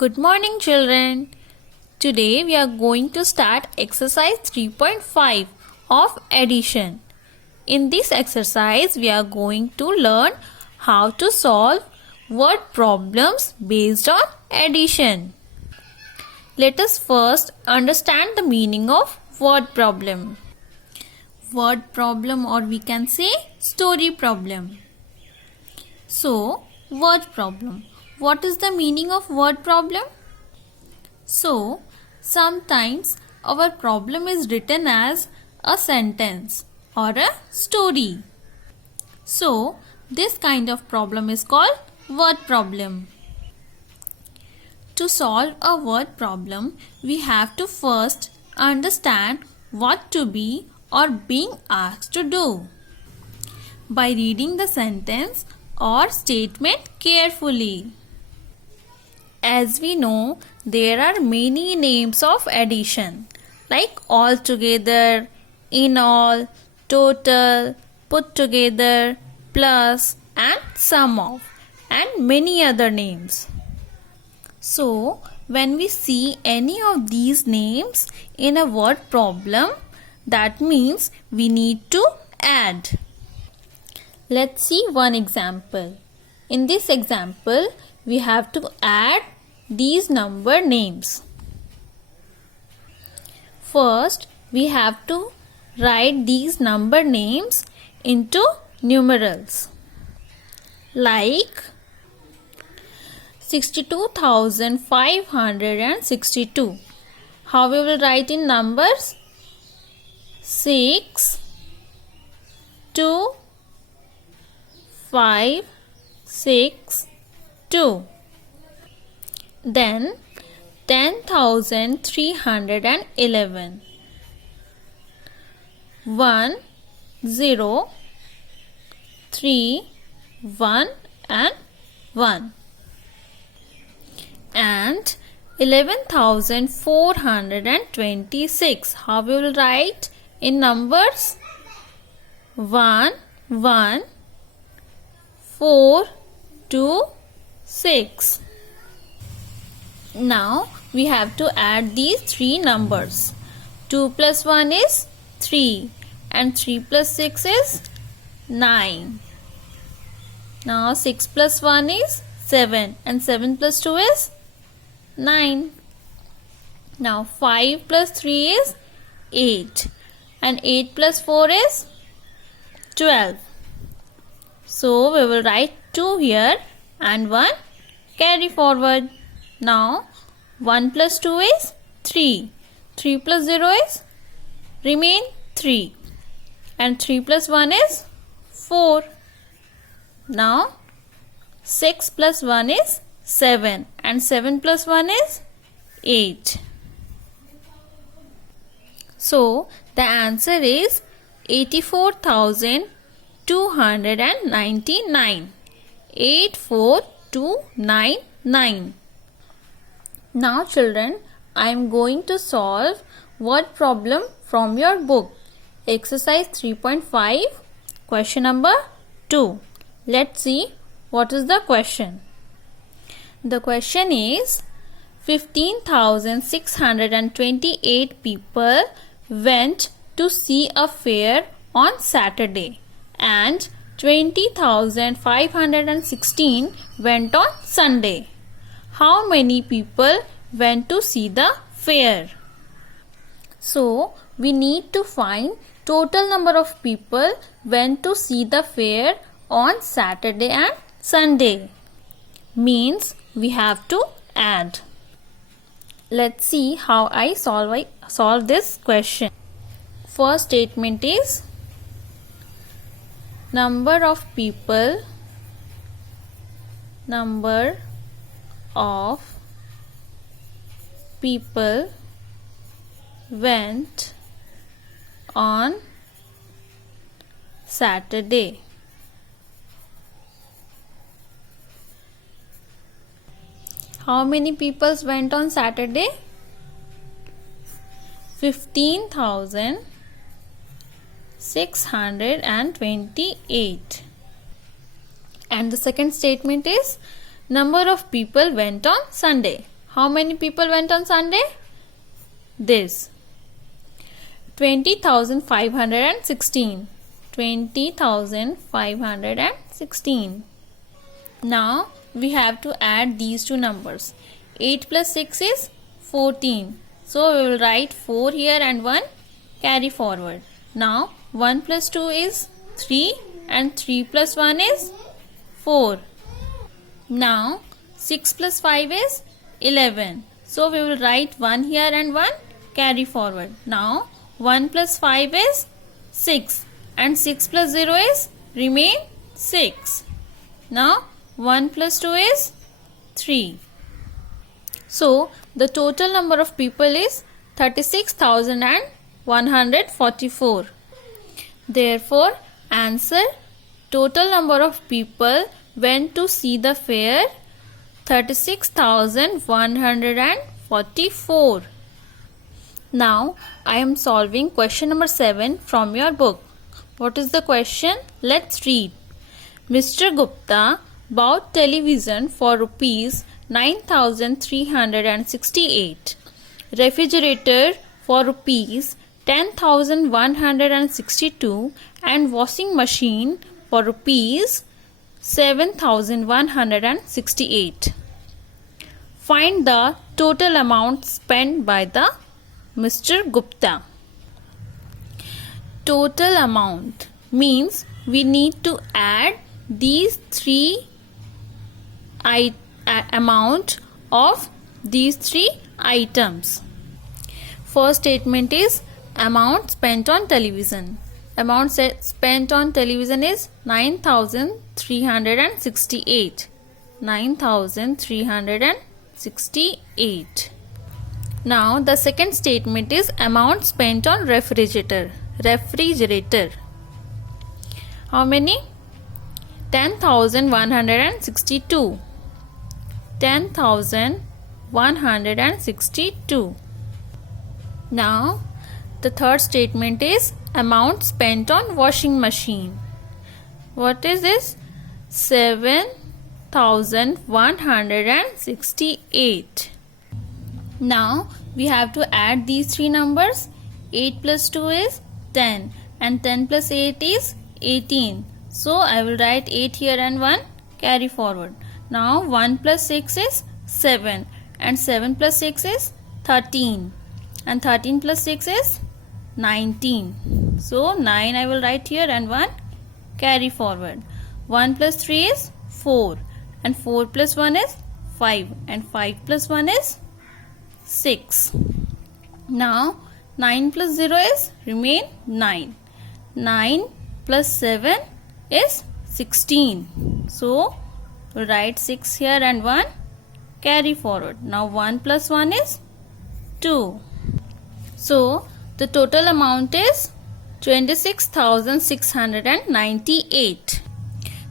Good morning, children. Today we are going to start exercise 3.5 of addition. In this exercise, we are going to learn how to solve word problems based on addition. Let us first understand the meaning of word problem. Word problem, or we can say story problem. So, word problem. What is the meaning of word problem? So, sometimes our problem is written as a sentence or a story. So, this kind of problem is called word problem. To solve a word problem, we have to first understand what to be or being asked to do by reading the sentence or statement carefully. As we know, there are many names of addition like altogether, in all, total, put together, plus and sum of, and many other names. So, when we see any of these names in a word problem, that means we need to add. Let's see one example. In this example, we have to add these number names. First, we have to write these number names into numerals. Like 62,562. How we will write in numbers? 6, 2, 5, 6, 2. Then 10,311. 1, 0, 3, 1 and 1. And 11,426. How we will write in numbers? 1, 1, 4, 2, 6. Now we have to add these three numbers. 2 plus 1 is 3 and 3 plus 6 is 9. Now 6 plus 1 is 7 and 7 plus 2 is 9. Now 5 plus 3 is 8 and 8 plus 4 is 12. So we will write 2 here and 1 carry forward. Now 1 plus 2 is 3. 3 plus 0 is remain 3. And 3 plus 1 is 4. Now 6 plus 1 is 7. And 7 plus 1 is 8. So the answer is 84,299. 84299. Now children, I am going to solve word problem from your book. Exercise 3.5, question number 2. Let's see what is the question. The question is 15,628 people went to see a fair on Saturday and 20,516 went on Sunday. How many people went to see the fair? So, we need to find total number of people went to see the fair on Saturday and Sunday. Means we have to add. Let's see how I solve this question. First statement is number of people went on Saturday. How many people went on Saturday? 15,628. And the second statement is number of people went on Sunday. How many people went on Sunday? This. 20,516. 20,516. Now we have to add these two numbers. 8 plus 6 is 14. So we will write 4 here and 1 carry forward. Now 1 plus 2 is 3 and 3 plus 1 is 4. Now 6 plus 5 is 11. So we will write 1 here and 1 carry forward. Now 1 plus 5 is 6 and 6 plus 0 is remain 6. Now 1 plus 2 is 3. So the total number of people is 36,144. Therefore, answer: total number of people went to see the fair 36,144. Now I am solving question number 7 from your book. What is the question? Let's read. Mr. Gupta bought television for rupees 9,368, refrigerator for rupees 10,162 and washing machine for rupees 7,168. Find the total amount spent by the Mr. Gupta. Total amount means we need to add these three amount of these three items. First statement is amount spent on television. Amount spent on television is 9,368. 9,368. Now the second statement is amount spent on refrigerator. Refrigerator. How many? 10,162. 10,162. Now the third statement is amount spent on washing machine. What is this? 7,168. Now we have to add these three numbers. 8 plus 2 is 10 and 10 plus 8 is 18. So I will write 8 here and 1 carry forward. Now 1 plus 6 is 7 and 7 plus 6 is 13 and 13 plus 6 is 19. So 9 I will write here and 1 carry forward. 1 plus 3 is 4 and 4 plus 1 is 5 and 5 plus 1 is 6. Now 9 plus 0 is remain 9. 9 plus 7 is 16. So we'll write 6 here and 1 carry forward. Now 1 plus 1 is 2. So the total amount is 26,698.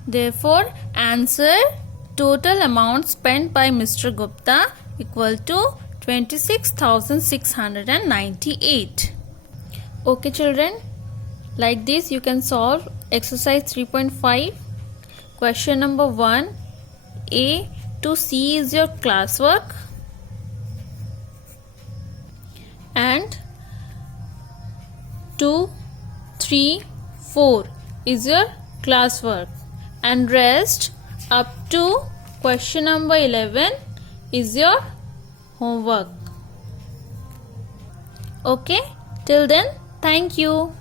Therefore, answer: total amount spent by Mr. Gupta equal to 26,698. Okay children, like this you can solve exercise 3.5. Question number 1. A to C is your classwork and 2, 3, 4 is your classwork and rest up to question number 11 is your homework. Okay, till then, thank you.